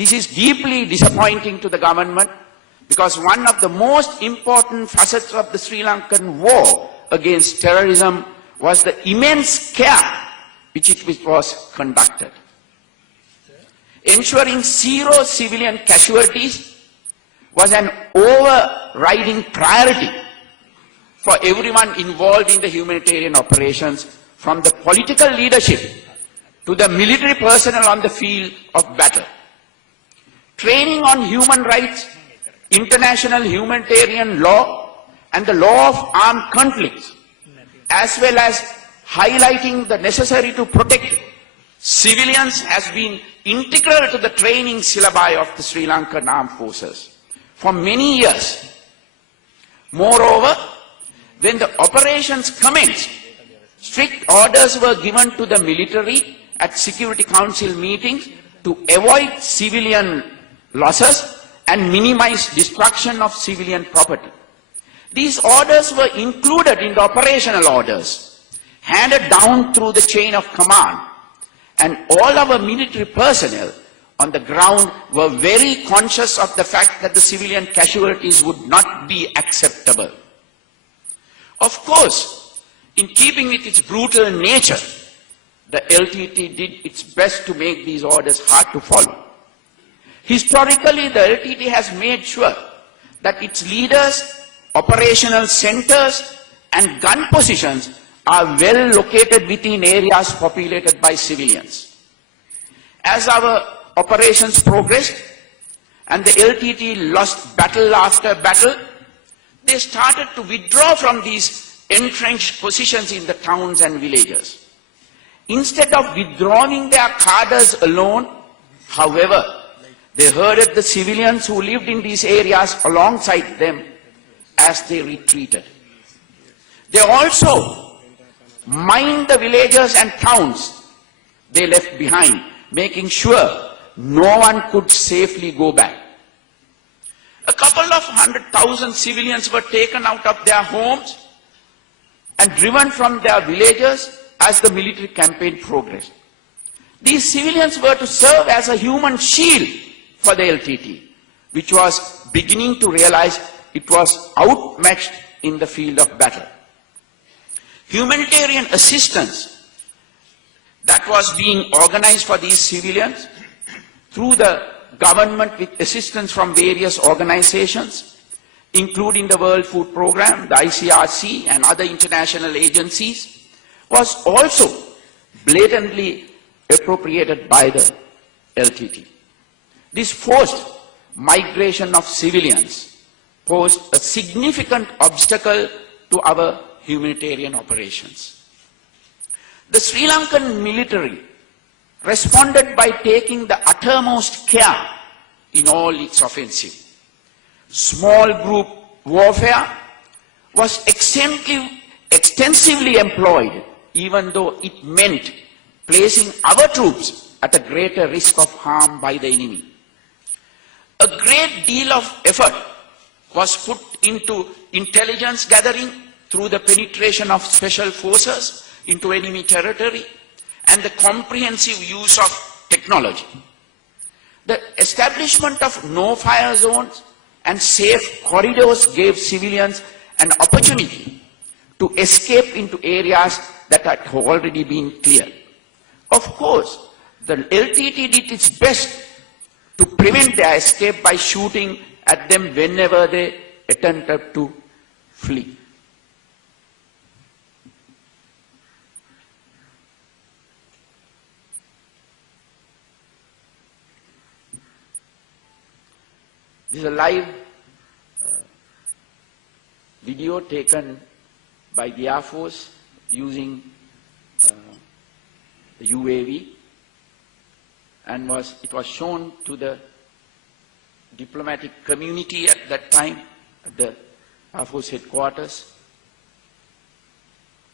This is deeply disappointing to the government because one of the most important facets of the Sri Lankan war against terrorism was the immense care which it was conducted. Ensuring zero civilian casualties was an overriding priority for everyone involved in the humanitarian operations, from the political leadership to the military personnel on the field of battle. Training on human rights, international humanitarian law, and the law of armed conflicts, as well as highlighting the necessity to protect civilians, has been integral to the training syllabi of the Sri Lankan armed forces for many years. Moreover, when the operations commenced, strict orders were given to the military at Security Council meetings to avoid civilian losses and minimize destruction of civilian property. These orders were included in the operational orders, handed down through the chain of command, and all our military personnel on the ground were very conscious of the fact that the civilian casualties would not be acceptable. Of course, in keeping with its brutal nature, the LTT did its best to make these orders hard to follow. Historically, the LTT has made sure that its leaders, operational centers, and gun positions are well located within areas populated by civilians. As our operations progressed and the LTT lost battle after battle, they started to withdraw from these entrenched positions in the towns and villages. Instead of withdrawing their cadres alone, however, they herded the civilians who lived in these areas alongside them as they retreated. They also mined the villages and towns they left behind, making sure no one could safely go back. A couple of 100,000 civilians were taken out of their homes and driven from their villages as the military campaign progressed. These civilians were to serve as a human shield for the LTT, which was beginning to realize it was outmatched in the field of battle. Humanitarian assistance that was being organized for these civilians through the government with assistance from various organizations, including the World Food Programme, the ICRC, and other international agencies, was also blatantly appropriated by the LTT. This forced migration of civilians posed a significant obstacle to our humanitarian operations. The Sri Lankan military responded by taking the uttermost care in all its offensive. Small group warfare was extensively employed, even though it meant placing our troops at a greater risk of harm by the enemy. A great deal of effort was put into intelligence gathering through the penetration of special forces into enemy territory and the comprehensive use of technology. The establishment of no-fire zones and safe corridors gave civilians an opportunity to escape into areas that had already been cleared. Of course, the LTT did its best to prevent their escape by shooting at them whenever they attempted to flee. This is a live video taken by the Air Force using the UAV, and it was shown to the diplomatic community at that time at the Air Force headquarters.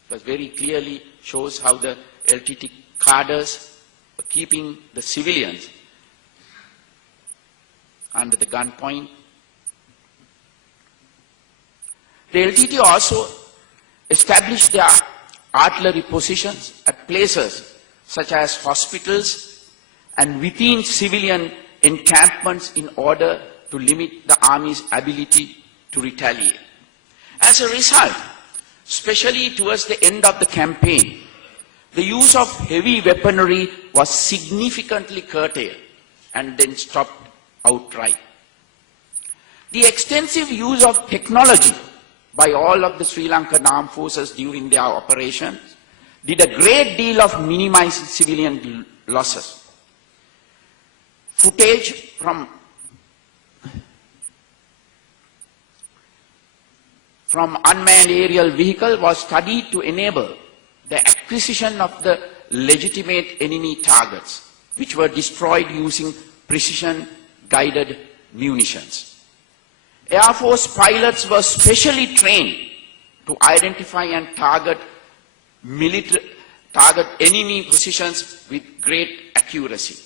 It was very clearly shows how the LTT cadres were keeping the civilians under the gunpoint. The LTT also established their artillery positions at places such as hospitals and within civilian encampments in order to limit the army's ability to retaliate. As a result, especially towards the end of the campaign, the use of heavy weaponry was significantly curtailed and then stopped outright. The extensive use of technology by all of the Sri Lankan armed forces during their operations did a great deal of minimizing civilian losses. Footage from unmanned aerial vehicle was studied to enable the acquisition of the legitimate enemy targets, which were destroyed using precision-guided munitions. Air Force pilots were specially trained to identify and target enemy positions with great accuracy.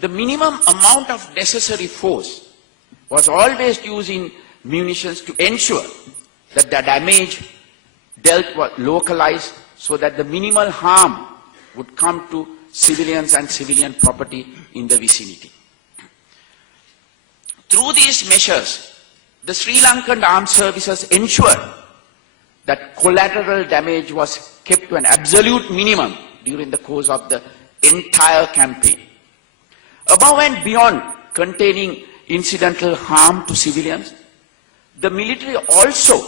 The minimum amount of necessary force was always used in munitions to ensure that the damage dealt was localized so that the minimal harm would come to civilians and civilian property in the vicinity. Through these measures, the Sri Lankan armed services ensured that collateral damage was kept to an absolute minimum during the course of the entire campaign. Above and beyond containing incidental harm to civilians, the military also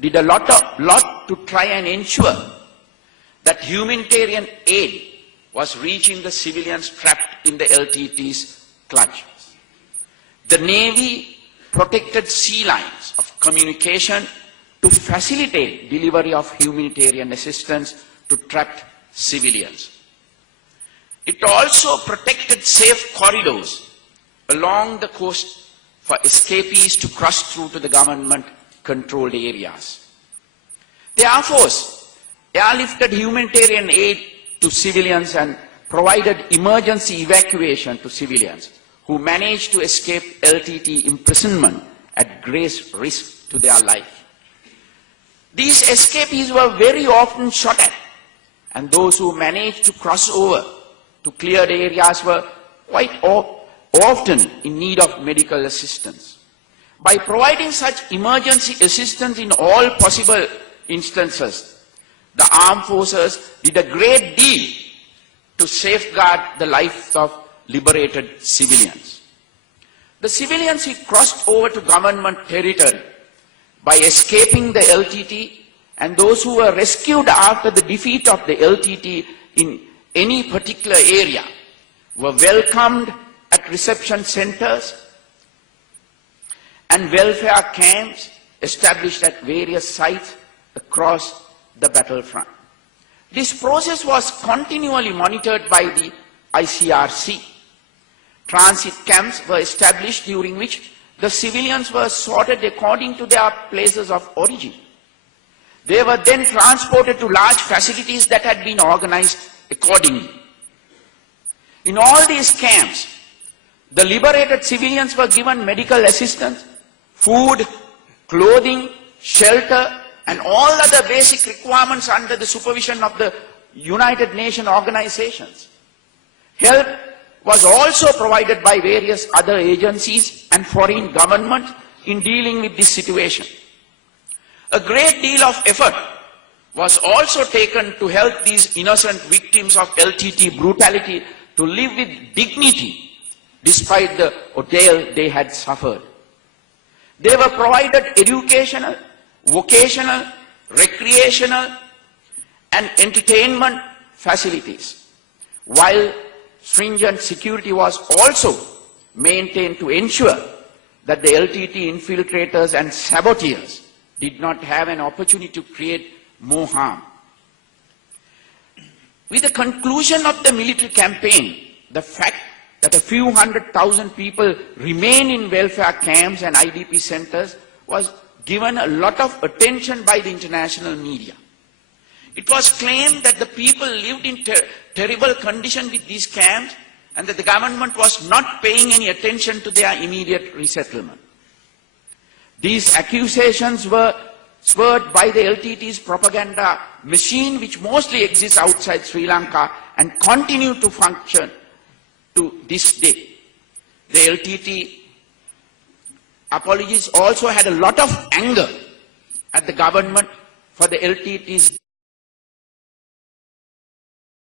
did a lot to try and ensure that humanitarian aid was reaching the civilians trapped in the LTT's clutch. The Navy protected sea lines of communication to facilitate delivery of humanitarian assistance to trapped civilians. It also protected safe corridors along the coast for escapees to cross through to the government-controlled areas. The Air Force airlifted humanitarian aid to civilians and provided emergency evacuation to civilians who managed to escape LTT imprisonment at great risk to their life. These escapees were very often shot at, and those who managed to cross over to cleared areas were quite often in need of medical assistance. By providing such emergency assistance in all possible instances, the armed forces did a great deal to safeguard the lives of liberated civilians. The civilians who crossed over to government territory by escaping the LTT and those who were rescued after the defeat of the LTT in any particular area were welcomed at reception centers and welfare camps established at various sites across the battlefront. This process was continually monitored by the ICRC. Transit camps were established during which the civilians were sorted according to their places of origin. They were then transported to large facilities that had been organized accordingly. In all these camps, the liberated civilians were given medical assistance, food, clothing, shelter, and all other basic requirements under the supervision of the United Nations organizations. Help was also provided by various other agencies and foreign governments in dealing with this situation. A great deal of effort was also taken to help these innocent victims of LTT brutality to live with dignity despite the ordeal they had suffered. They were provided educational, vocational, recreational, and entertainment facilities, while stringent security was also maintained to ensure that the LTT infiltrators and saboteurs did not have an opportunity to create more harm. With the conclusion of the military campaign, the fact that a few 100,000 people remain in welfare camps and IDP centers was given a lot of attention by the international media. It was claimed that the people lived in terrible conditions with these camps and that the government was not paying any attention to their immediate resettlement. These accusations were spurred by the LTT's propaganda machine, which mostly exists outside Sri Lanka and continue to function to this day. The LTT apologies also had a lot of anger at the government for the LTT's